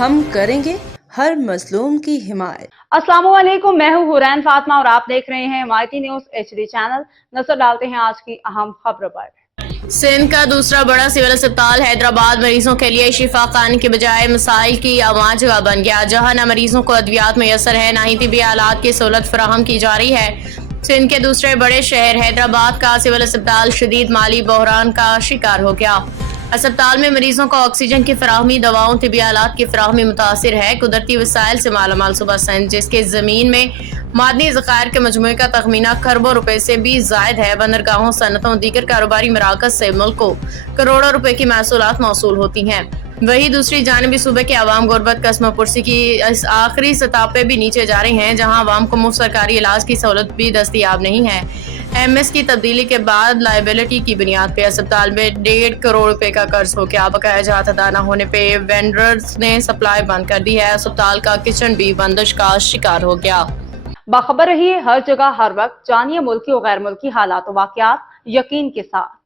ہم کریں گے ہر مظلوم کی حمایت۔ السلام علیکم، میں ہوں حورین فاطمہ اور آپ دیکھ رہے ہیں مائٹی نیوز HD چینل۔ نظر ڈالتے ہیں آج کی اہم خبروں پر۔ سندھ کا دوسرا بڑا سول اسپتال حیدرآباد مریضوں کے لیے شفا خانے کے بجائے مسائل کی اواں جگہ بن گیا، جہاں نہ مریضوں کو ادویات میسر ہے نہ ہی طبی آلات کی سہولت فراہم کی جا رہی ہے۔ سندھ کے دوسرے بڑے شہر حیدرآباد کا سول اسپتال شدید مالی بحران کا شکار ہو گیا۔ اسپتال میں مریضوں کو آکسیجن کی فراہمی، دواؤں، طبی آلات کی فراہمی متاثر ہے۔ قدرتی وسائل سے مالا مال صوبہ سندھ، جس کے زمین میں معدنی ذخائر کے مجموعے کا تخمینہ کھربوں روپے سے بھی زائد ہے، بندرگاہوں، صنعتوں، دیگر کاروباری مراکز سے ملک کو کروڑوں روپے کی محصولات موصول ہوتی ہیں۔ وہیں دوسری جانب صوبے کے عوام غربت، قسم و پرسی کی اس آخری سطح پہ بھی نیچے جا رہے ہیں، جہاں عوام کو مفت سرکاری علاج کی سہولت بھی دستیاب نہیں ہے۔ MS کی تبدیلی کے بعد لائبلٹی کی بنیاد پہ اسپتال میں 1.5 کروڑ روپے کا قرض ہو گیا۔ بقایا جات ادا نہ ہونے پہ وینڈرز نے سپلائی بند کر دی ہے۔ اسپتال کا کچن بھی بندش کا شکار ہو گیا۔ باخبر رہیے ہر جگہ ہر وقت، جانیے ملکی و غیر ملکی حالات و واقعات یقین کے ساتھ۔